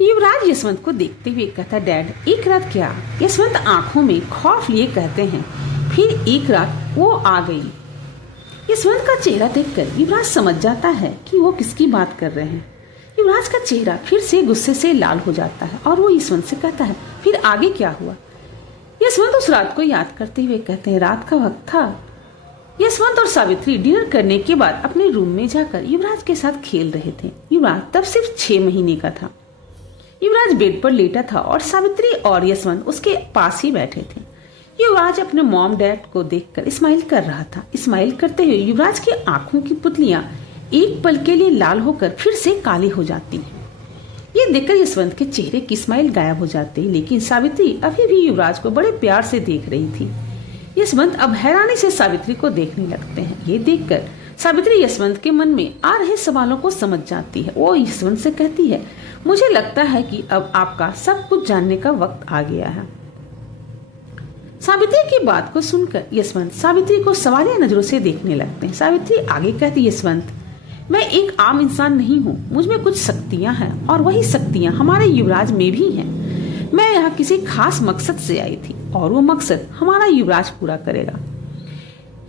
युवराज यशवंत को देखते हुए कहता, डैड एक रात क्या? यशवंत आंखों में खौफ लिए कहते हैं, फिर एक रात वो आ गई। यशवंत का चेहरा देखकर युवराज समझ जाता है कि वो किसकी बात कर रहे हैं। युवराज का चेहरा फिर से गुस्से से लाल हो जाता है और वो यशवंत से कहता है, फिर आगे क्या हुआ? यशवंत उस रात को याद करते हुए कहते हैं, रात का वक्त था। यशवंत और सावित्री डिनर करने के बाद अपने रूम में जाकर युवराज के साथ खेल रहे थे। युवराज तब सिर्फ 6 महीने का था। युवराज बेड पर लेटा था और सावित्री और यशवंत उसके पास ही बैठे थे। युवराज अपने मॉम डैड को देखकर स्माइल कर रहा था। स्माइल करते हुए युवराज की आंखों की पुतलियां एक पल के लिए लाल होकर फिर से काली हो जाती हैं। ये देखकर यशवंत के चेहरे की स्माइल गायब हो जाती है, लेकिन सावित्री अभी भी युवराज को बड़े प्यार से देख रही थी। यशवंत अब हैरानी से सावित्री को देखने लगते हैं। ये देखकर सावित्री यशवंत के मन में आ रहे सवालों को समझ जाती है। वो यशवंत से कहती है, मुझे लगता है कि अब आपका सब कुछ जानने का वक्त आ गया है। सावित्री की बात को सुनकर यशवंत सावित्री को सवालिया नजरों से देखने लगते हैं। सावित्री आगे कहती, यशवंत मैं एक आम इंसान नहीं हूँ, मुझ में कुछ शक्तियाँ हैं और वही शक्तियाँ हमारे युवराज में भी हैं। मैं यहाँ किसी खास मकसद से आई थी और वो मकसद हमारा युवराज पूरा करेगा।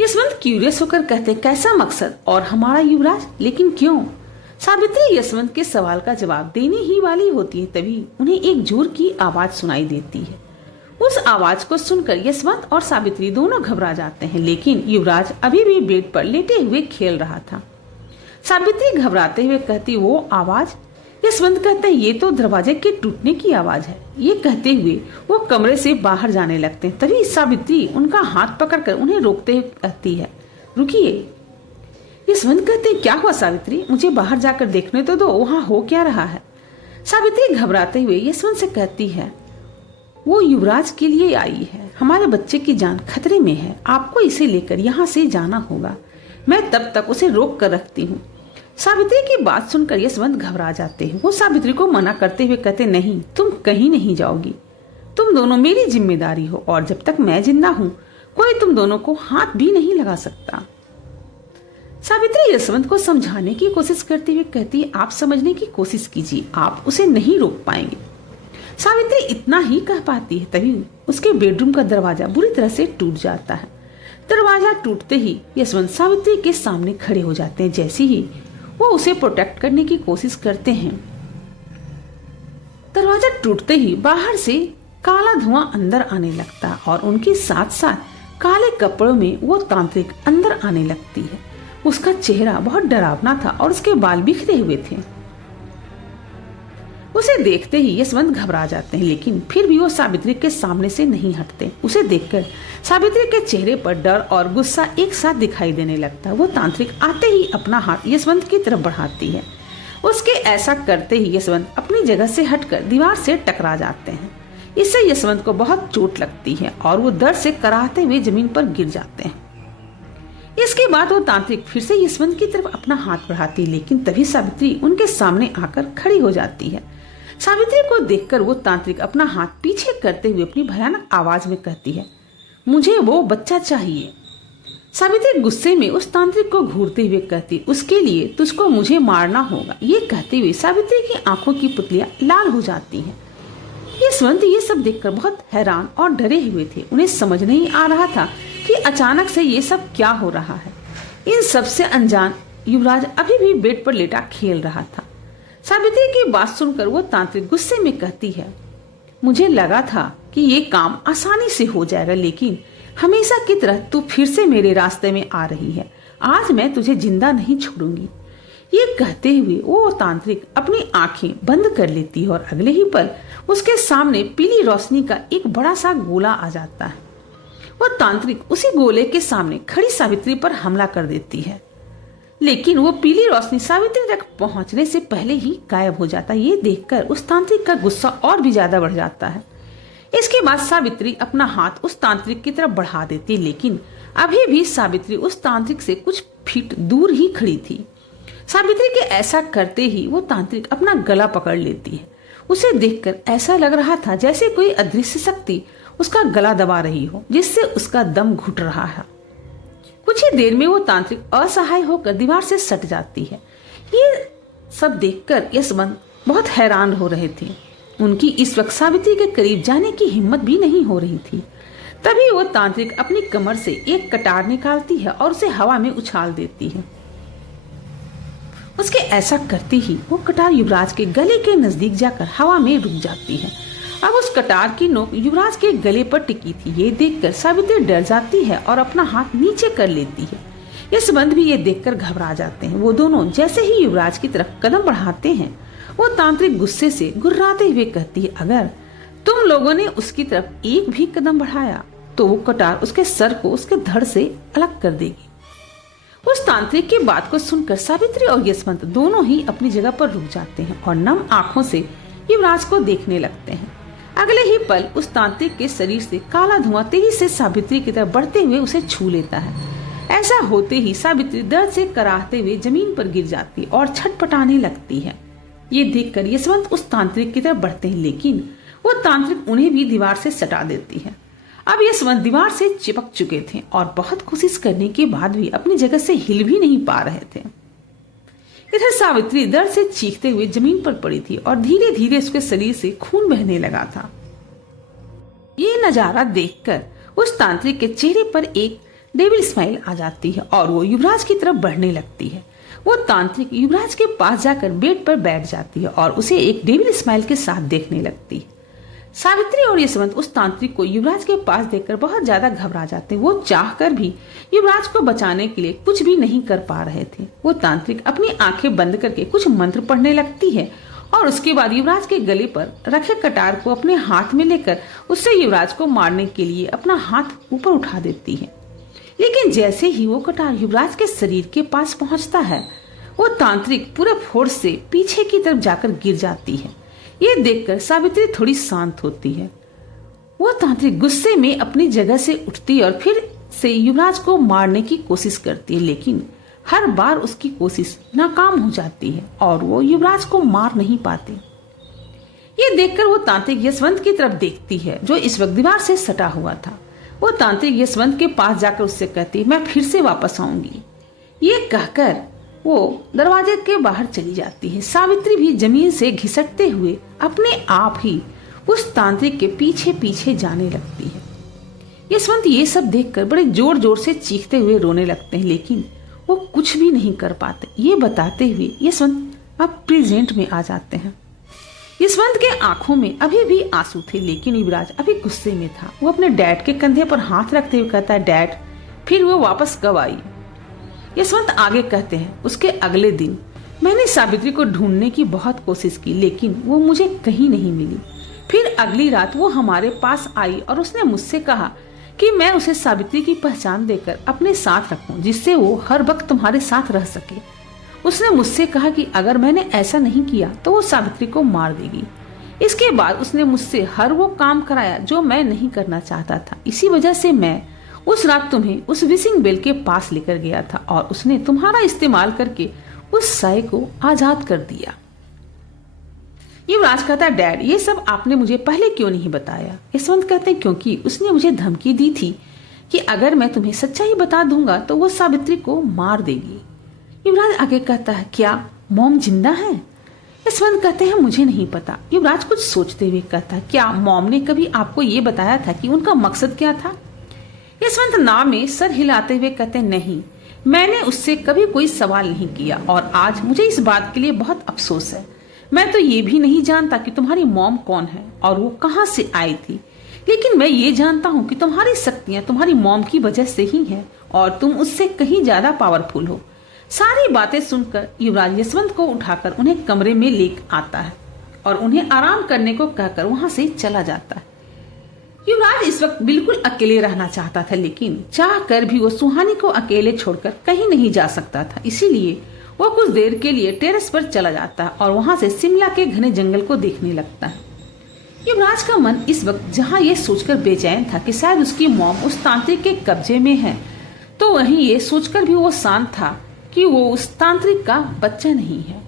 यशवंत क्यूरियस होकर कहते, कैसा मकसद और हमारा युवराज, लेकिन क्यों? सावित्री यशवंत के सवाल का जवाब देने ही वाली होती है, तभी उन्हें एक जोर की आवाज सुनाई देती है। उस आवाज को सुनकर यशवंत और सावित्री दोनों घबरा जाते हैं, लेकिन युवराज अभी भी बेड पर लेटे हुए खेल रहा था। सावित्री घबराते हुए कहती, वो आवाज? यशवंत कहते हैं, ये तो दरवाजे के टूटने की आवाज है। ये कहते हुए वो कमरे से बाहर जाने लगते हैं। तभी सावित्री उनका हाथ पकड़कर उन्हें रोकते हुए कहती है, रुकिए। यशवंत कहते हैं, क्या हुआ सावित्री, मुझे बाहर जाकर देखने तो दो, वहां हो क्या रहा है? सावित्री घबराते हुए यशवंत से कहती है, वो युवराज के लिए आई है, हमारे बच्चे की जान खतरे में है, आपको इसे लेकर यहाँ से जाना होगा। मैं तब तक उसे रोक कर रखती हूँ। सावित्री की बात सुनकर यशवंत घबरा जाते हैं। वो सावित्री को मना करते हुए कहते, नहीं, तुम कहीं नहीं जाओगी, तुम दोनों मेरी जिम्मेदारी हो और जब तक मैं जिंदा हूँ कोई तुम दोनों को हाथ भी नहीं लगा सकता। सावित्री यशवंत को समझाने की कोशिश करते हुए कहती है, आप समझने की कोशिश कीजिए, आप उसे नहीं रोक पाएंगे। सावित्री इतना ही कह पाती है, तभी उसके बेडरूम का दरवाजा बुरी तरह से टूट जाता है। दरवाजा टूटते ही यशवंत सावित्री के सामने खड़े हो जाते हैं। जैसे ही वो उसे प्रोटेक्ट करने की कोशिश करते हैं, दरवाजा टूटते ही बाहर से काला धुआं अंदर आने लगता और उनके साथ साथ काले कपड़ों में वो तांत्रिक अंदर आने लगती है। उसका चेहरा बहुत डरावना था और उसके बाल बिखरे हुए थे। उसे देखते ही यशवंत घबरा जाते हैं, लेकिन फिर भी वो सावित्री के सामने से नहीं हटते। उसे देखकर सावित्री के चेहरे पर डर और गुस्सा एक साथ दिखाई देने लगता है। वो तांत्रिक आते ही अपना हाथ यशवंत की तरफ बढ़ाती है। उसके ऐसा करते ही यशवंत अपनी जगह से हटकर दीवार से टकरा जाते हैं। इससे यशवंत को बहुत चोट लगती है और वो दर्द से कराहते हुए जमीन पर गिर जाते हैं। इसके बाद वो तांत्रिक फिर से यशवंत की तरफ अपना हाथ बढ़ाती, लेकिन तभी सावित्री उनके सामने आकर खड़ी हो जाती है। सावित्री को देखकर वो तांत्रिक अपना हाथ पीछे करते हुए अपनी भयानक आवाज में कहती है, मुझे वो बच्चा चाहिए। सावित्री गुस्से में उस तांत्रिक को घूरते हुए कहती, उसके लिए तुझको मुझे मारना होगा। ये कहते हुए सावित्री की आंखों की पुतलियां लाल हो जाती हैं। यशवंत ये सब देखकर बहुत हैरान और डरे हुए थे। उन्हें समझ नहीं आ रहा था कि अचानक से ये सब क्या हो रहा है। इन सबसे अनजान युवराज अभी भी बेड पर लेटा खेल रहा था। सावित्री की बात सुनकर वो तांत्रिक गुस्से में कहती है, मुझे लगा था कि ये काम आसानी से हो जाएगा, लेकिन हमेशा की तरह तू फिर से मेरे रास्ते में आ रही है। आज मैं तुझे जिंदा नहीं छोड़ूंगी। ये कहते हुए वो तांत्रिक अपनी आंखें बंद कर लेती है और अगले ही पल उसके सामने पीली रोशनी का एक बड़ा सा गोला आ जाता है। वो तांत्रिक उसी गोले के सामने खड़ी सावित्री पर हमला कर देती है, लेकिन वो पीली रोशनी सावित्री तक पहुंचने से पहले ही गायब हो जाता है। ये देखकर उस तांत्रिक का गुस्सा और भी ज्यादा बढ़ जाता है। इसके बाद सावित्री अपना हाथ उस तांत्रिक की तरफ बढ़ा देती, लेकिन अभी भी सावित्री उस तांत्रिक से कुछ फीट दूर ही खड़ी थी। सावित्री के ऐसा करते ही वो तांत्रिक अपना गला पकड़ लेती है। उसे देखकर ऐसा लग रहा था जैसे कोई अदृश्य शक्ति उसका गला दबा रही हो, जिससे उसका दम घुट रहा है। कुछ ही देर में वो तांत्रिक असहाय होकर दीवार से सट जाती है। ये सब देखकर यशवंत बहुत हैरान हो रहे थे। उनकी इस वक्त सावित्री के करीब जाने की हिम्मत भी नहीं हो रही थी। तभी वो तांत्रिक अपनी कमर से एक कटार निकालती है और उसे हवा में उछाल देती है। उसके ऐसा करते ही वो कटार युवराज के गले के नजदीक जाकर हवा में रुक जाती है। अब उस कटार की नोक युवराज के गले पर टिकी थी। ये देखकर सावित्री डर जाती है और अपना हाथ नीचे कर लेती है। यशवंत भी ये देखकर घबरा जाते हैं। वो दोनों जैसे ही युवराज की तरफ कदम बढ़ाते हैं, वो तांत्रिक गुस्से से गुर्राते हुए कहती है, अगर तुम लोगों ने उसकी तरफ एक भी कदम बढ़ाया तो वो कटार उसके सर को उसके धड़ से अलग कर देगी। उस तांत्रिक की बात को सुनकर सावित्री और यशवंत दोनों ही अपनी जगह पर रुक जाते हैं और नम आंखों से युवराज को देखने लगते हैं। अगले ही पल उस तांत्रिक के शरीर से काला धुआं तेजी से सावित्री की तरफ बढ़ते हुए उसे छू लेता है। ऐसा होते ही सावित्री दर्द से कराहते हुए जमीन पर गिर जाती और छटपटाने लगती है। ये देखकर यशवंत उस तांत्रिक की तरफ बढ़ते हैं, लेकिन वो तांत्रिक उन्हें भी दीवार से सटा देती है। अब यशवंत दीवार से चिपक चुके थे और बहुत कोशिश करने के बाद भी अपनी जगह से हिल भी नहीं पा रहे थे। इधर सावित्री दर्द से चीखते हुए जमीन पर पड़ी थी और धीरे धीरे उसके शरीर से खून बहने लगा था। ये नजारा देखकर उस तांत्रिक के चेहरे पर एक डेविल स्माइल आ जाती है और वो युवराज की तरफ बढ़ने लगती है। वो तांत्रिक युवराज के पास जाकर बेड पर बैठ जाती है और उसे एक डेविल स्माइल के साथ देखने लगती है। सावित्री और यशवंत उस तांत्रिक को युवराज के पास देखकर बहुत ज्यादा घबरा जाते हैं। वो चाहकर भी युवराज को बचाने के लिए कुछ भी नहीं कर पा रहे थे। वो तांत्रिक अपनी आंखें बंद करके कुछ मंत्र पढ़ने लगती है और उसके बाद युवराज के गले पर रखे कटार को अपने हाथ में लेकर उससे युवराज को मारने के लिए अपना हाथ ऊपर उठा देती है। लेकिन जैसे ही वो कटार युवराज के शरीर के पास पहुंचता है, वो तांत्रिक पूरे फोर्स से पीछे की तरफ जाकर गिर जाती है। ये देखकर सावित्री थोड़ी शांत होती है। वो तांत्रिक गुस्से में अपनी जगह से उठती और फिर से युवराज को मारने की कोशिश करती है, लेकिन हर बार उसकी कोशिश नाकाम हो जाती है और वो युवराज को मार नहीं पाती। ये देखकर वो तांत्रिक यशवंत की तरफ देखती है, जो इस वक्त दीवार से सटा हुआ था। वो तांत्रिक यशवंत के पास जाकर उससे कहती है, मैं फिर से वापस आऊंगी। ये कहकर वो दरवाजे के बाहर चली जाती है। सावित्री भी जमीन से घिसटते हुए अपने आप ही उस तांत्रिक के पीछे पीछे जाने लगती है। यशवंत ये सब देखकर बड़े जोर जोर से चीखते हुए रोने लगते हैं, लेकिन वो कुछ भी नहीं कर पाते। ये बताते हुए यशवंत अब प्रेजेंट में आ जाते हैं। यशवंत के आंखों में अभी भी आंसू थे, लेकिन युवराज अभी गुस्से में था। वो अपने डैड के कंधे पर हाथ रखते हुए कहता है, डैड फिर वो वापस कब आई? यशवंत आगे कहते हैं, उसके अगले दिन मैंने सावित्री को ढूंढने की बहुत कोशिश की, लेकिन वो मुझे कहीं नहीं मिली। फिर अगली रात वो हमारे पास आई और उसने मुझसे कहा कि मैं उसे सावित्री की पहचान देकर अपने साथ रखूं, जिससे वो हर वक्त तुम्हारे साथ रह सके। उसने मुझसे कहा कि अगर मैंने ऐसा नहीं किया तो वो सावित्री को मार देगी। इसके बाद उसने मुझसे हर वो काम कराया जो मैं नहीं करना चाहता था। इसी वजह से मैं उस रात तुम्हें उस विशिंग बेल के पास लेकर गया था और उसने तुम्हारा इस्तेमाल करके उस साए को आजाद कर दिया। युवराज कहता है, डैड ये सब आपने मुझे पहले क्यों नहीं बताया? यशवंत कहते हैं, क्योंकि उसने मुझे धमकी दी थी कि अगर मैं तुम्हें सच्चाई बता दूंगा तो वो सावित्री को मार देगी। युवराज आगे कहता है, क्या मॉम जिंदा है? यशवंत कहते हैं, मुझे नहीं पता। युवराज कुछ सोचते हुए कहता है, क्या मॉम ने कभी आपको ये बताया था कि उनका मकसद क्या था? यशवंत ना में सर हिलाते हुए कहते हैं, नहीं, मैंने उससे कभी कोई सवाल नहीं किया और आज मुझे इस बात के लिए बहुत अफसोस है। मैं तो ये भी नहीं जानता कि तुम्हारी मॉम कौन है और वो कहाँ से आई थी, लेकिन मैं ये जानता हूँ कि तुम्हारी शक्तियाँ तुम्हारी मॉम की वजह से ही हैं और तुम उससे कहीं ज्यादा पावरफुल हो। सारी बातें सुनकर युवराज यशवंत को उठाकर उन्हें कमरे में ले आता है और उन्हें आराम करने को कहकर वहां से चला जाता है। युवराज इस वक्त बिल्कुल अकेले रहना चाहता था, लेकिन चाह कर भी वो सुहानी को अकेले छोड़कर कहीं नहीं जा सकता था। इसीलिए वो कुछ देर के लिए टेरेस पर चला जाता है और वहां से शिमला के घने जंगल को देखने लगता है। युवराज का मन इस वक्त जहां ये सोचकर बेचैन था कि शायद उसकी मॉम उस तांत्रिक के कब्जे में है, तो वहीं ये सोचकर भी वो शांत था कि वो उस तांत्रिक का बच्चा नहीं है।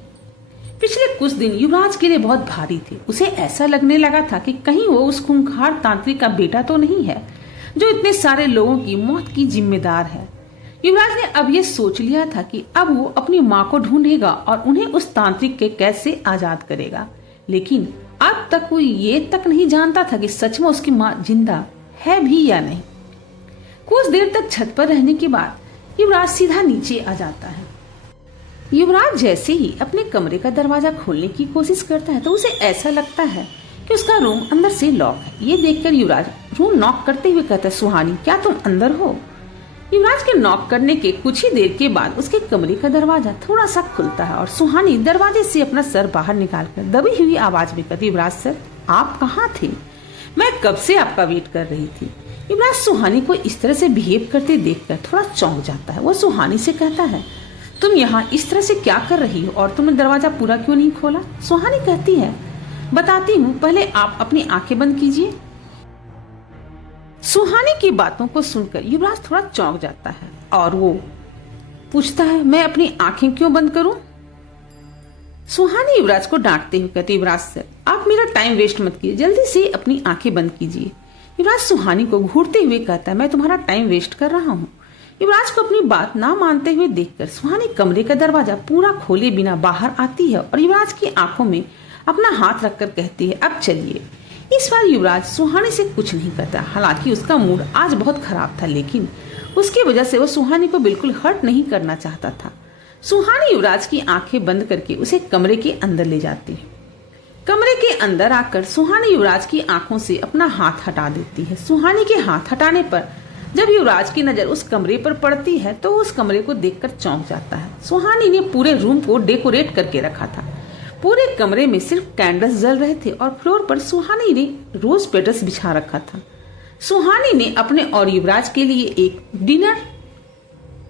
पिछले कुछ दिन युवराज के लिए बहुत भारी थे। उसे ऐसा लगने लगा था कि कहीं वो उस खूंखार तांत्रिक का बेटा तो नहीं है जो इतने सारे लोगों की मौत की जिम्मेदार है। युवराज ने अब ये सोच लिया था कि अब वो अपनी माँ को ढूंढेगा और उन्हें उस तांत्रिक के कैद से आजाद करेगा, लेकिन अब तक वो ये तक नहीं जानता था कि सच में उसकी माँ जिंदा है भी या नहीं। कुछ देर तक छत पर रहने के बाद युवराज सीधा नीचे आ जाता है। युवराज जैसे ही अपने कमरे का दरवाजा खोलने की कोशिश करता है तो उसे ऐसा लगता है कि उसका रूम अंदर से लॉक है। ये देखकर युवराज रूम नॉक करते हुए कहता है, सुहानी क्या तुम अंदर हो? युवराज के नॉक करने के कुछ ही देर के बाद उसके कमरे का दरवाजा थोड़ा सा खुलता है और सुहानी दरवाजे से अपना सर बाहर निकालकर दबी हुई आवाज में कहती, युवराज सर आप कहाँ थे? मैं कब से आपका वेट कर रही थी। युवराज सुहानी को इस तरह से बिहेव करते देखकर थोड़ा चौंक जाता है। वो सुहानी से कहता है, तुम यहाँ इस तरह से क्या कर रही हो और तुमने दरवाजा पूरा क्यों नहीं खोला? सुहानी कहती है, बताती हूँ, पहले आप अपनी आंखें बंद कीजिए। सुहानी की बातों को सुनकर युवराज थोड़ा चौंक जाता है और वो पूछता है, मैं अपनी आंखें क्यों बंद करूं? सुहानी युवराज को डांटते हुए कहती, युवराज सर आप मेरा टाइम वेस्ट मत कीजिए, जल्दी से अपनी आंखें बंद कीजिए। युवराज सुहानी को घूरते हुए कहता है, मैं तुम्हारा टाइम वेस्ट कर रहा हूँ। युवराज को अपनी बात ना मानते हुए देखकर सुहानी कमरे का दरवाजा पूरा खोले बिना बाहर आती है और युवराज की आंखों में अपना हाथ रखकर कहती है, अब चलिए। इस बार युवराज सुहानी से कुछ नहीं करता। हालांकि उसका मूड आज बहुत खराब था, लेकिन उसकी वजह से वो सुहानी को बिल्कुल हर्ट नहीं करना चाहता था। सुहानी युवराज की आंखें बंद करके उसे कमरे के अंदर ले जाती है। कमरे के अंदर आकर सुहानी युवराज की आंखों से अपना हाथ हटा देती है। सुहानी के हाथ हटाने पर जब युवराज की नजर उस कमरे पर पड़ती है तो उस कमरे को देखकर चौंक जाता है। सुहानी ने पूरे रूम को डेकोरेट करके रखा था। पूरे कमरे में सिर्फ कैंडल्स जल रहे थे और फ्लोर पर सुहानी ने रोज पेटल्स बिछा रखा था। सुहानी ने अपने और युवराज के लिए एक डिनर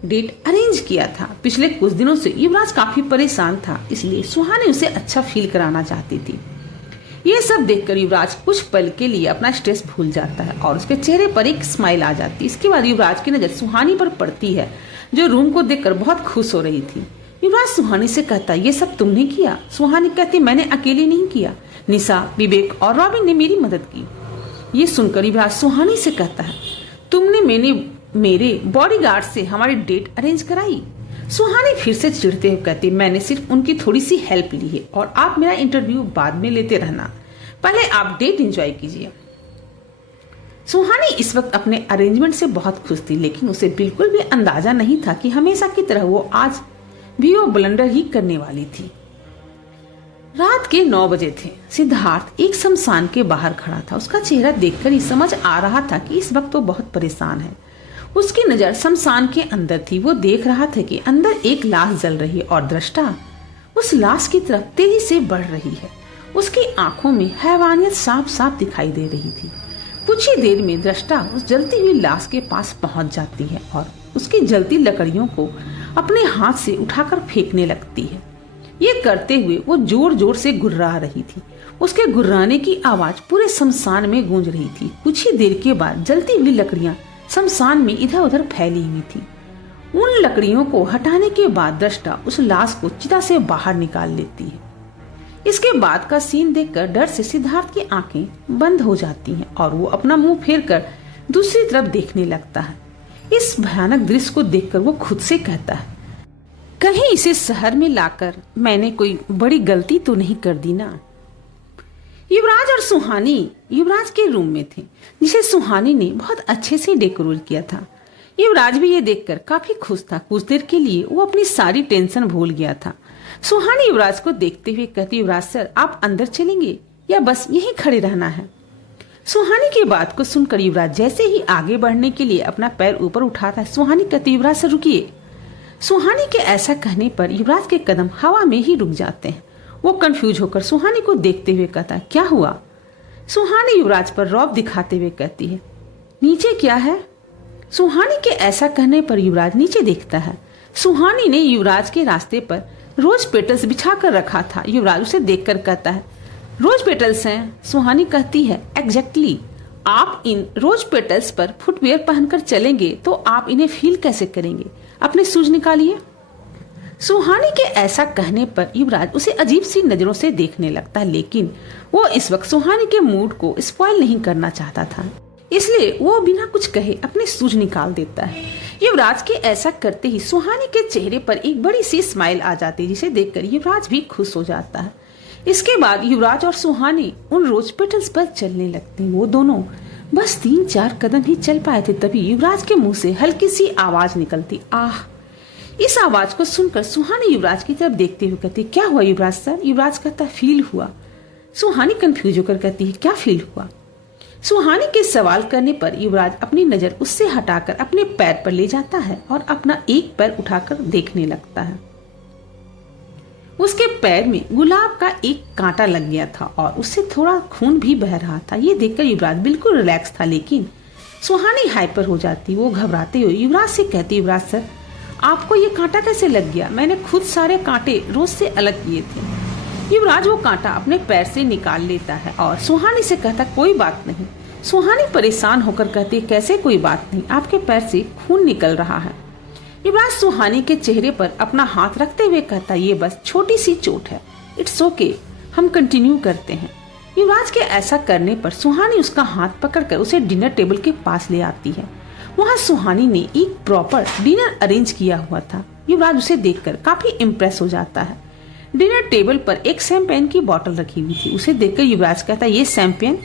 डेट अरेंज किया था। पिछले कुछ दिनों से युवराज काफी परेशान था, इसलिए सुहानी उसे अच्छा फील कराना चाहती थी। ये सब देखकर युवराज कुछ पल के लिए अपना स्ट्रेस भूल जाता है और उसके चेहरे पर एक स्माइल आ जाती है। इसके बाद युवराज की नजर सुहानी पर पड़ती है, जो रूम को देखकर बहुत खुश हो रही थी। युवराज सुहानी से कहता, ये सब तुमने किया? सुहानी कहती, मैंने अकेले नहीं किया, निशा, विवेक और रॉबिन ने मेरी मदद की। ये सुनकर युवराज सुहानी से कहता है, तुमने मेरे बॉडीगार्ड से हमारी डेट अरेंज कराई? सुहानी फिर से चिढ़ते हुए कहती, मैंने सिर्फ उनकी थोड़ी सी हेल्प ली है और आप मेरा इंटरव्यू बाद में लेते रहना, पहले आप डेट एंजॉय कीजिए। सुहानी इस वक्त अपने अरेंजमेंट से बहुत खुश थी, लेकिन उसे बिल्कुल भी अंदाजा नहीं था कि हमेशा की तरह वो आज भी वो ब्लंडर ही करने वाली थी। रात के 9 बजे थे। सिद्धार्थ एक शमशान के बाहर खड़ा था। उसका चेहरा देखकर ही समझ आ रहा था कि इस वक्त वो बहुत परेशान है। उसकी नजर शमशान के अंदर थी। वो देख रहा था कि अंदर एक लाश जल रही है और दृष्टा उस लाश की तरफ तेजी से बढ़ रही है। उसकी आंखों में हैवानियत साफ साफ दिखाई दे रही थी। कुछ ही देर में दृष्टा उस जलती हुई लाश के पास पहुंच जाती है और उसकी जलती लकड़ियों को अपने हाथ से उठाकर फेंकने लगती है। ये करते हुए वो जोर जोर से गुर्रा रही थी। उसके गुर्राने की आवाज पूरे शमशान में गूंज रही थी। कुछ ही देर के बाद जलती हुई लकड़ियां शमशान में इधर उधर फैली हुई थी। उन लकड़ियों को हटाने के बाद दृष्टा उस लाश को चिता से बाहर निकाल लेती है। इसके बाद का सीन देखकर डर से सिद्धार्थ की आंखें बंद हो जाती हैं और वो अपना मुंह फेरकर दूसरी तरफ देखने लगता है। इस भयानक दृश्य को देखकर वो खुद से कहता है, कहीं इसे शहर में लाकर मैंने कोई बड़ी गलती तो नहीं कर दी ना। युवराज और सुहानी युवराज के रूम में थे, जिसे सुहानी ने बहुत अच्छे से डेकोरेट किया था। युवराज भी ये देखकर काफी खुश था। कुछ देर के लिए वो अपनी सारी टेंशन भूल गया था। सुहानी युवराज को देखते हुए कहती, युवराज सर आप अंदर चलेंगे या बस यहीं खड़े रहना है? सुहानी की बात को सुनकर युवराज जैसे ही आगे बढ़ने के लिए अपना पैर ऊपर उठाता है, सुहानी कहती, युवराज सर रुकिए। सुहानी के ऐसा कहने पर युवराज के कदम हवा में ही रुक जाते हैं। वो कंफ्यूज होकर सुहानी को देखते हुए कहता है, क्या हुआ? सुहानी युवराज पर रौब दिखाते हुए कहती है, नीचे क्या है? सुहानी के ऐसा कहने पर युवराज नीचे देखता है। सुहानी ने युवराज के रास्ते पर रोज पेटल्स बिछा कर रखा था। युवराज उसे देखकर कहता है, रोज पेटल्स हैं? सुहानी कहती है, एग्जैक्टली। आप इन रोज पेटल्स पर फुटवियर पहनकर चलेंगे तो आप इन्हें फील कैसे करेंगे? अपने शूज निकालिए। सुहानी के ऐसा कहने पर युवराज उसे अजीब सी नजरों से देखने लगता है, लेकिन वो इस वक्त सुहानी के मूड को स्पॉइल नहीं करना चाहता था, इसलिए वो बिना कुछ कहे अपने शूज निकाल देता है। युवराज के ऐसा करते ही सुहानी के चेहरे पर एक बड़ी सी स्माइल आ जाती है, जिसे देखकर युवराज भी खुश हो जाता है। इसके बाद युवराज और सुहानी उन रोज पेटल्स पर चलने लगते हैं। वो दोनों बस 3-4 कदम ही चल पाए थे, तभी युवराज के मुंह से हल्की सी आवाज निकलती, आह। इस आवाज को सुनकर सुहानी युवराज की तरफ देखते हुए कहती, क्या हुआ युवराज सर? युवराज कहता, फील हुआ। सुहानी कंफ्यूज होकर कहती है, क्या फील हुआ? सुहानी के सवाल करने पर युवराज अपनी नजर उससे हटाकर अपने पैर पर ले जाता है और अपना एक पैर उठाकर देखने लगता है। उसके पैर में गुलाब का एक कांटा लग गया था और उससे थोड़ा खून भी बह रहा था। ये देखकर युवराज बिल्कुल रिलैक्स था, लेकिन सुहानी हाइपर हो जाती। वो घबराते हुए युवराज से कहती, युवराज सर आपको ये कांटा कैसे लग गया? मैंने खुद सारे कांटे रोज से अलग किए थे। युवराज वो कांटा अपने पैर से निकाल लेता है और सुहानी से कहता, कोई बात नहीं। सुहानी परेशान होकर कहती, कैसे कोई बात नहीं? आपके पैर से खून निकल रहा है। युवराज सुहानी के चेहरे पर अपना हाथ रखते हुए कहता, ये बस छोटी सी चोट है, इट्स ओके, हम कंटिन्यू करते हैं। युवराज के ऐसा करने पर सुहानी उसका हाथ पकड़कर उसे डिनर टेबल के पास ले आती है। वहाँ सुहानी ने एक प्रॉपर डिनर अरेंज किया हुआ था। युवराज उसे देखकर काफी इम्प्रेस हो जाता है। डिनर टेबल पर एक शैंपेन की बोतल रखी हुई थी। उसे देखकर युवराज कहता, ये शैंपेन?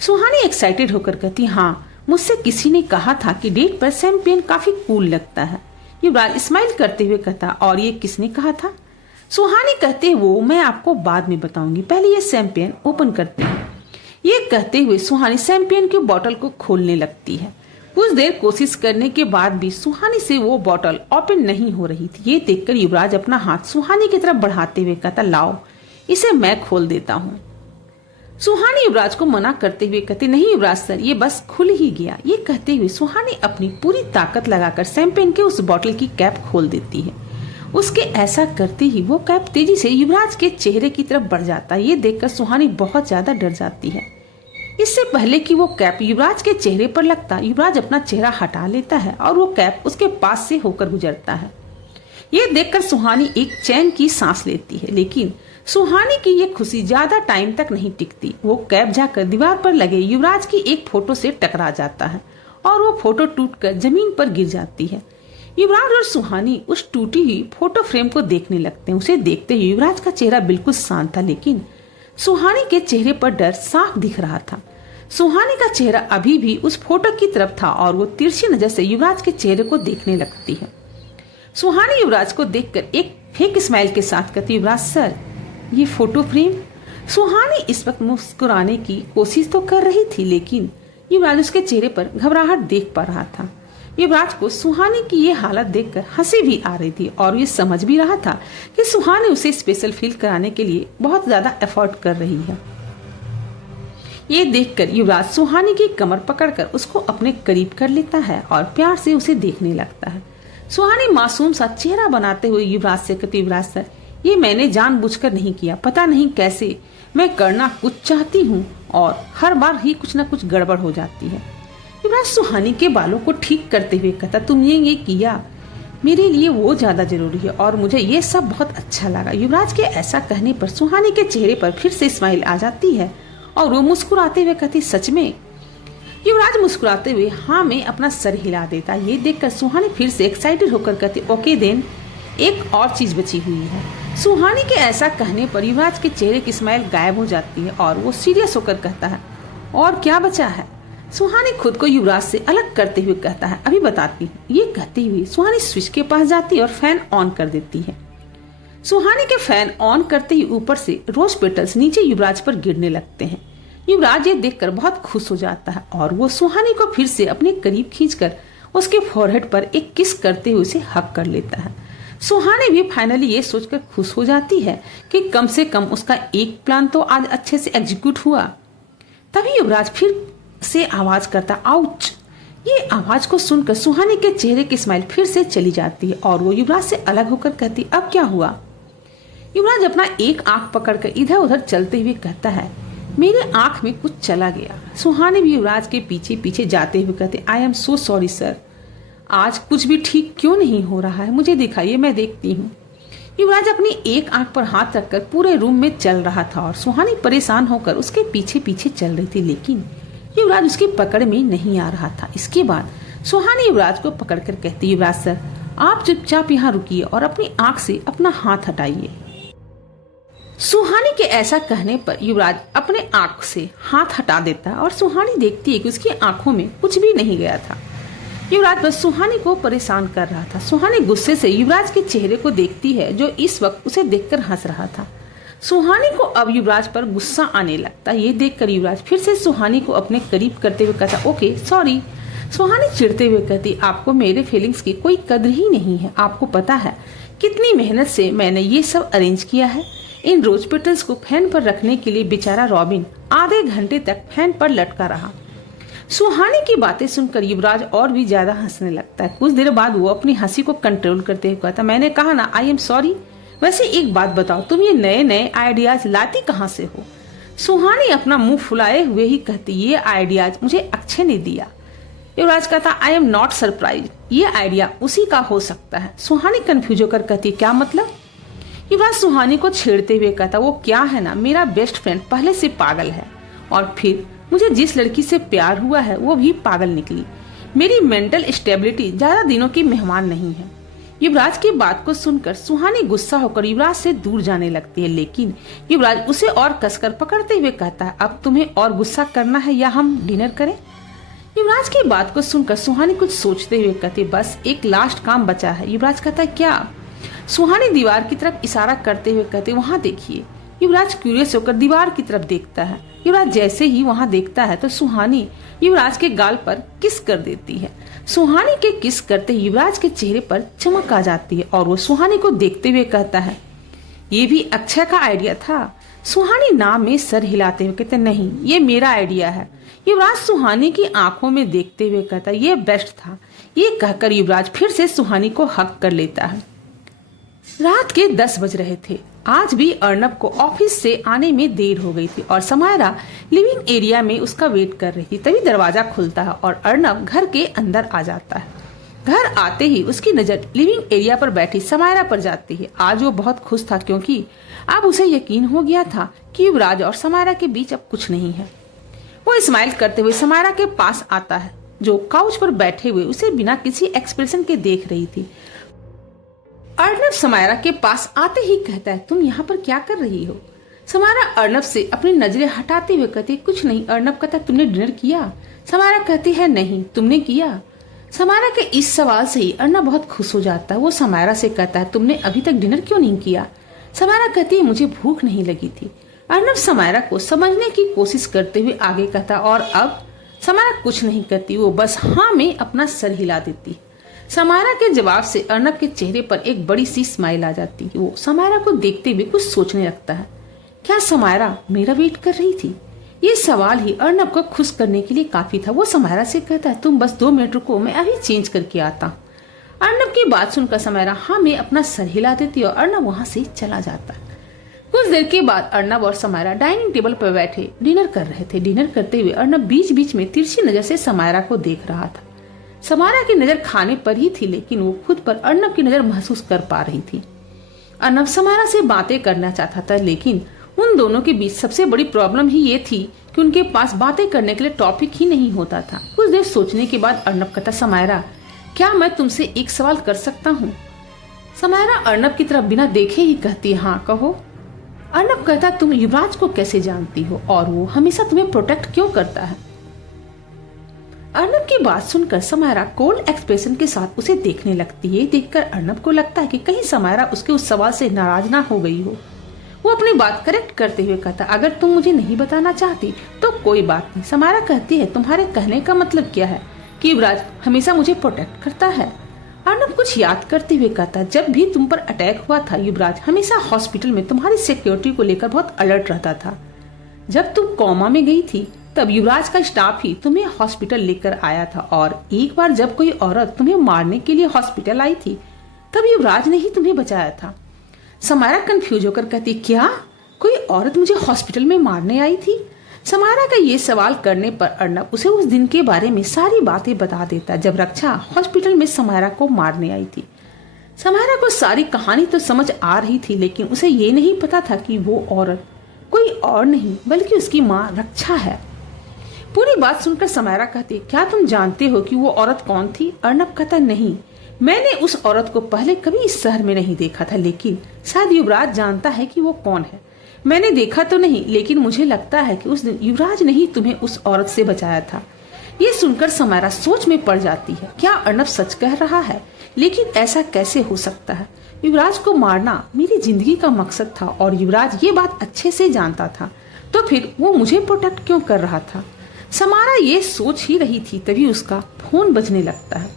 सुहानी एक्साइटेड होकर कहती, हाँ, मुझसे किसी ने कहा था कि डेट पर शैंपेन काफी कूल लगता है। युवराज स्माइल करते हुए कहता, और ये किसने कहा था? सुहानी कहते, वो मैं आपको बाद में बताऊंगी, पहले ये शैंपेन ओपन करते हैं। ये कहते हुए सुहानी शैंपेन की बोतल को खोलने लगती है। कुछ देर कोशिश करने के बाद भी सुहानी से वो बोतल ओपन नहीं हो रही थी। ये देखकर युवराज अपना हाथ सुहानी की तरफ बढ़ाते हुए कहता, लाओ इसे मैं खोल देता हूँ। सुहानी युवराज को मना करते हुए कहती, नहीं युवराज सर, ये बस खुल ही गया। ये कहते हुए सुहानी अपनी पूरी ताकत लगाकर शैंपेन के उस बोतल की कैप खोल देती है। उसके ऐसा करते ही वो कैप तेजी से युवराज के चेहरे की तरफ बढ़ जाता है। ये देखकर सुहानी बहुत ज्यादा डर जाती है। इससे पहले कि वो कैप युवराज के चेहरे पर लगता, युवराज अपना चेहरा हटा लेता है और वो कैप उसके पास से होकर गुजरता है। ये देखकर सुहानी एक चैन की सांस लेती है, लेकिन सुहानी की ये खुशी ज्यादा टाइम तक नहीं टिकती। वो कैप जाकर दीवार पर लगे युवराज की एक फोटो से टकरा जाता है और वो फोटो टूटकर जमीन पर गिर जाती है। युवराज और सुहानी उस टूटी हुई फोटो फ्रेम को देखने लगते हैं। उसे देखते ही युवराज का चेहरा बिल्कुल शांत था, लेकिन सुहानी के चेहरे पर डर साफ दिख रहा था। सुहानी का चेहरा अभी भी उस फोटो की तरफ था और वो तिरछी नजर से युवराज के चेहरे को देखने लगती है। सुहानी युवराज को देखकर एक फेक स्माइल के साथ कहती, युवराज सर, ये फोटो फ्रेम? सुहानी इस वक्त मुस्कुराने की कोशिश तो कर रही थी, लेकिन युवराज उसके चेहरे पर घबराहट देख पा रहा था। युवराज को सुहानी की ये हालत देखकर हंसी भी आ रही थी और ये समझ भी रहा था कि सुहानी उसे स्पेशल फील कराने के लिए बहुत ज्यादा एफर्ट कर रही है। ये देखकर युवराज सुहानी की कमर पकड़कर उसको अपने करीब कर लेता है और प्यार से उसे देखने लगता है। सुहानी मासूम सा चेहरा बनाते हुए युवराज से कहती, युवराज सर, ये मैंने जानबूझकर नहीं किया, पता नहीं कैसे मैं करना कुछ चाहती हूँ और हर बार ही कुछ न कुछ गड़बड़ हो जाती है। युवराज सुहानी के बालों को ठीक करते हुए कहता, तुमने ये किया, मेरे लिए वो ज्यादा जरूरी है और मुझे ये सब बहुत अच्छा लगा। युवराज के ऐसा कहने पर सुहानी के चेहरे पर फिर से स्माइल आ जाती है और वो मुस्कुराते हुए कहती, सच में? युवराज मुस्कुराते हुए हाँ में अपना सर हिला देता। ये देखकर सुहानी फिर से एक्साइटेड होकर कहती, ओके देन, एक और चीज बची हुई है। सुहानी के ऐसा कहने पर युवराज के चेहरे की स्माइल गायब हो जाती है और वो सीरियस होकर कहता है, और क्या बचा है? सुहानी खुद को युवराज से अलग करते हुए कहता है, अभी बताती हूँ। ये कहते हुए सुहानी स्विच के पास जाती है और फैन ऑन कर देती है। सुहानी के फैन ऑन करते ही ऊपर से रोज पेटल्स नीचे युवराज पर गिरने लगते हैं। युवराज ये देखकर बहुत खुश हो जाता है और वो सुहानी को फिर से अपने करीब खींचकर उसके फोरहेड पर एक किस करते हुए उसे हक कर लेता है। सुहानी भी फाइनली ये सोचकर खुश हो जाती है कि कम से कम उसका एक प्लान तो आज अच्छे से एग्जीक्यूट हुआ। तभी युवराज फिर से आवाज करता, आउच। ये आवाज को सुनकर सुहानी के चेहरे की स्माइल फिर से चली जाती है और वो युवराज से अलग होकर कहती, अब क्या हुआ? युवराज अपना एक आंख पकड़कर इधर उधर चलते हुए कहता है, मेरे आंख में कुछ चला गया। सुहानी भी युवराज के पीछे पीछे जाते हुए कहते, I am so sorry sir, आज कुछ भी ठीक क्यों नहीं हो रहा है, मुझे दिखाइए, मैं देखती हूँ। युवराज अपनी एक आंख पर हाथ रखकर पूरे रूम में चल रहा था और सुहानी परेशान होकर उसके पीछे पीछे चल रही थी, लेकिन युवराज उसकी पकड़ में नहीं आ रहा था। इसके बाद सुहानी युवराज को पकड़कर कहती, युवराज सर, आप चुपचाप यहाँ रुकिए और अपनी आंख से अपना हाथ हटाइए। सुहानी के ऐसा कहने पर युवराज अपने आंख से हाथ हटा देता और सुहानी देखती है कि उसकी आंखों में कुछ भी नहीं गया था। युवराज बस सुहानी को परेशान कर रहा था। सुहानी गुस्से से युवराज के चेहरे को देखती है जो इस वक्त उसे देखकर हंस रहा था। सुहानी को अब युवराज पर गुस्सा आने लगता। ये देखकर युवराज फिर से सुहानी को अपने करीब करते हुए कहता, ओके सॉरी। सुहानी चिढ़ते हुए कहती, आपको मेरे फीलिंग्स की कोई कदर ही नहीं है। आपको पता है कितनी मेहनत से मैंने ये सब अरेंज किया है। इन रोज पेटल्स को फैन पर रखने के लिए बेचारा रॉबिन आधे घंटे तक फैन पर लटका रहा। सुहानी की बातें सुनकर युवराज और भी ज्यादा हंसने लगता है। कुछ देर बाद वो अपनी हंसी को कंट्रोल करते हुए कहता, मैंने कहा ना आई एम सॉरी। वैसे एक बात बताओ, तुम ये नए नए आइडियाज लाती कहाँ से हो? सुहानी अपना मुंह फुलाए हुए ही कहती, ये आइडियाज मुझे अक्षय ने दिया। युवराज कहता, आई एम नॉट सरप्राइज, ये आइडिया उसी का हो सकता है। सुहानी कंफ्यूज होकर कहती, क्या मतलब? युवराज सुहानी को छेड़ते हुए कहता, वो क्या है ना, मेरा बेस्ट फ्रेंड पहले से पागल है और फिर मुझे जिस लड़की से प्यार हुआ है वो भी पागल निकली। मेरी मेंटल स्टेबिलिटी ज्यादा दिनों की मेहमान नहीं है। युवराज की बात को सुनकर सुहानी गुस्सा होकर युवराज से दूर जाने लगती है, लेकिन युवराज उसे और कसकर पकड़ते हुए कहता है, अब तुम्हें और गुस्सा करना है या हम डिनर करें? युवराज की बात को सुनकर सुहानी कुछ सोचते हुए कहती, बस एक लास्ट काम बचा है। युवराज कहता है, क्या? सुहानी दीवार की तरफ इशारा करते हुए कहते, वहां देखिए। युवराज क्यूरियस होकर दीवार की तरफ देखता है। युवराज जैसे ही वहां देखता है तो सुहानी युवराज के गाल पर किस कर देती है। सुहानी के किस करते युवराज के चेहरे पर चमक आ जाती है और वो सुहानी को देखते हुए कहता है, ये भी अक्षय का आइडिया था? सुहानी नाम में सर हिलाते हुए कहते, नहीं ये मेरा आइडिया है। युवराज सुहानी की आंखों में देखते हुए कहता, ये बेस्ट था। ये कहकर युवराज फिर से सुहानी को हक कर लेता है। रात के 10 बज रहे थे। आज भी अर्नब को ऑफिस से आने में देर हो गई थी और समायरा लिविंग एरिया में उसका वेट कर रही थी। तभी दरवाजा खुलता है और अर्नब घर के अंदर आ जाता है। घर आते ही उसकी नजर लिविंग एरिया पर बैठी समायरा पर जाती है। आज वो बहुत खुश था क्योंकि अब उसे यकीन हो गया था कि युवराज और समायरा के बीच अब कुछ नहीं है। वो स्माइल करते हुए समायरा के पास आता है जो काउच पर बैठे हुए उसे बिना किसी एक्सप्रेशन के देख रही थी। अर्नब समायरा के पास आते ही कहता है, तुम यहाँ पर क्या कर रही हो? समायरा अर्नब से अपनी नजरें हटाते हुए कहती, कुछ नहीं। अर्नब कहता, तुमने डिनर किया? समायरा कहती है, नहीं, तुमने किया? समायरा के इस सवाल से ही अर्नब बहुत खुश हो जाता है। वो समायरा से कहता है, तुमने अभी तक डिनर क्यों नहीं किया? समायरा कहती है, मुझे भूख नहीं लगी थी। अर्नब समायरा को समझने की कोशिश करते हुए आगे कहता, और अब? समायरा कुछ नहीं करती, वो बस हाँ में अपना सर हिला देती। समायरा के जवाब से अर्नब के चेहरे पर एक बड़ी सी स्माइल आ जाती। वो समायरा को देखते हुए कुछ सोचने लगता है, क्या समायरा मेरा वेट कर रही थी? ये सवाल ही अर्नब को खुश करने के लिए काफी था। वो समायरा से कहता है, तुम बस 2 मिनट रुको, मैं अभी चेंज करके आता। अर्नब की बात सुनकर समायरा हाँ में अपना सर हिला देती और अर्नब वहां से चला जाता। कुछ देर के बाद अर्नब और समायरा डाइनिंग टेबल पर बैठे डिनर कर रहे थे। डिनर करते हुए अर्नब बीच बीच में तिरछी नजर से समायरा को देख रहा था। समायरा की नजर खाने पर ही थी, लेकिन वो खुद पर अर्नब की नजर महसूस कर पा रही थी। अर्नब समायरा से बातें करना चाहता था, लेकिन उन दोनों के बीच सबसे बड़ी प्रॉब्लम ही ये थी कि उनके पास बातें करने के लिए टॉपिक ही नहीं होता था। कुछ देर सोचने के बाद अर्नब कहता, समायरा क्या मैं तुमसे एक सवाल कर सकता हूँ? समायरा अर्नब की तरफ बिना देखे ही कहती, हाँ कहो। अर्नब कहता, तुम युवराज को कैसे जानती हो और वो हमेशा तुम्हें प्रोटेक्ट क्यों करता है? अर्नब की बात सुनकर समायरा कोल्ड एक्सप्रेशन के साथ उसे देखने लगती है। देखकर अर्नब को लगता है कि कहीं समायरा उसके उस सवाल से नाराज ना हो गई हो। वो अपनी बात करेक्ट करते हुए कहता, अगर तुम मुझे नहीं बताना चाहती तो कोई बात नहीं। समायरा कहती है, तुम्हारे कहने का मतलब क्या है कि युवराज हमेशा मुझे प्रोटेक्ट करता है? अर्नब कुछ याद करते हुए कहता, जब भी तुम पर अटैक हुआ था युवराज हमेशा हॉस्पिटल में तुम्हारी सिक्योरिटी को लेकर बहुत अलर्ट रहता था। जब तुम कोमा में गई थी तब युवराज का स्टाफ ही तुम्हें हॉस्पिटल लेकर आया था, और एक बार जब कोई औरत तुम्हें मारने के लिए हॉस्पिटल आई थी तब युवराज ने ही तुम्हें बचाया था। समायरा कंफ्यूज होकर कहती, क्या कोई औरत मुझे हॉस्पिटल में मारने आई थी? समायरा का ये सवाल करने पर अर्नब उसे उस दिन के बारे में सारी बातें बता देता जब रक्षा हॉस्पिटल में समायरा को मारने आई थी। समायरा को सारी कहानी तो समझ आ रही थी, लेकिन उसे ये नहीं पता था कि वो औरत कोई और नहीं बल्कि उसकी माँ रक्षा है। पूरी बात सुनकर समायरा कहती, क्या तुम जानते हो कि वो औरत कौन थी? अर्नब कहता, नहीं, मैंने उस औरत को पहले कभी इस शहर में नहीं देखा था, लेकिन शायद युवराज जानता है कि वो कौन है। मैंने देखा तो नहीं, लेकिन मुझे लगता है कि उस दिन युवराज ने ही तुम्हें उस औरत से बचाया था। ये सुनकर समायरा सोच में पड़ जाती है, क्या अर्नब सच कह रहा है? लेकिन ऐसा कैसे हो सकता है? युवराज को मारना मेरी जिंदगी का मकसद था और युवराज ये बात अच्छे से जानता था, तो फिर वो मुझे प्रोटेक्ट क्यों कर रहा था? समायरा ये सोच ही रही थी, तभी उसका फोन बजने लगता है।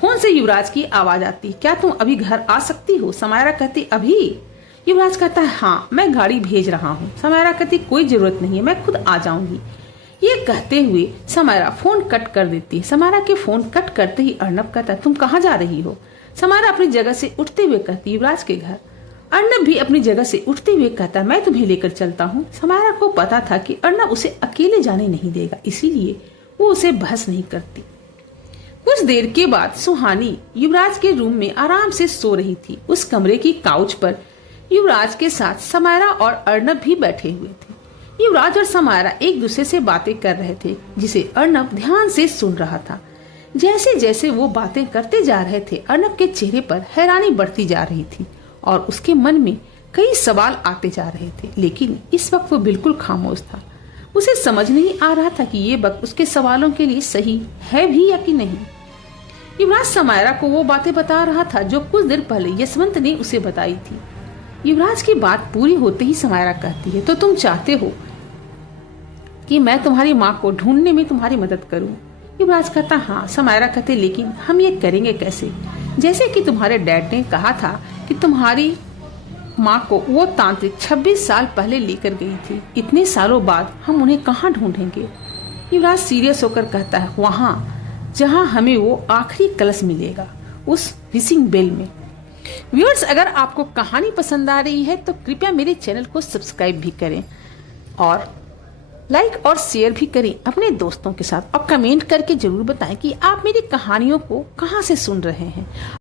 फोन से युवराज की आवाज आती, क्या तुम अभी घर आ सकती हो? समायरा कहती, अभी? युवराज कहता है, हाँ, मैं गाड़ी भेज रहा हूँ। समायरा कहती, कोई जरूरत नहीं है, मैं खुद आ जाऊंगी। ये कहते हुए समायरा फोन कट कर देती है। समायरा के फोन कट करते ही अर्नब कहता, तुम कहाँ जा रही हो? समायरा अपनी जगह से उठते हुए कहती, युवराज के घर। अर्नब भी अपनी जगह से उठते हुए कहता, मैं तुम्हें लेकर चलता हूँ। समायरा को पता था कि अर्नब उसे अकेले जाने नहीं देगा, इसीलिए वो उसे बहस नहीं करती। कुछ देर के बाद सुहानी युवराज के रूम में आराम से सो रही थी। उस कमरे की काउच पर युवराज के साथ समायरा और अर्नब भी बैठे हुए थे। युवराज और समायरा एक दूसरे से बातें कर रहे थे, जिसे अर्नब ध्यान से सुन रहा था। जैसे जैसे वो बातें करते जा रहे थे, अर्नब के चेहरे पर हैरानी बढ़ती जा रही थी और उसके मन में कई सवाल आते जा रहे थे, लेकिन इस वक्त वो बिल्कुल खामोश था। उसे समझ नहीं आ रहा था कि ये वक्त उसके सवालों के लिए सही है भी या कि नहीं। युवराज समायरा को वो बातें बता रहा था जो कुछ देर पहले यशवंत ने उसे बताई थी। युवराज की बात पूरी होते ही समायरा कहती है, तो तुम चाहते हो कि मैं तुम्हारी माँ को ढूंढने में तुम्हारी मदद करूं? युवराज कहता, हाँ। समायरा कहते, लेकिन हम ये करेंगे कैसे? जैसे कि तुम्हारे डैड ने कहा था कि तुम्हारी माँ को वो तांत्रिक 26 साल पहले लेकर गई थी। इतने सालों बाद हम उन्हें कहाँ ढूंढेंगे? युवराज सीरियस होकर कहता है, वहाँ जहाँ हमें वो आखिरी कलश मिलेगा, उस विशिंग बेल में। व्यूअर्स, अगर आपको कहानी पसंद आ रही है तो कृपया मेरे चैनल को सब्सक्राइब भी करें और लाइक और शेयर भी करें अपने दोस्तों के साथ, और कमेंट करके जरूर बताएं कि आप मेरी कहानियों को कहां से सुन रहे हैं।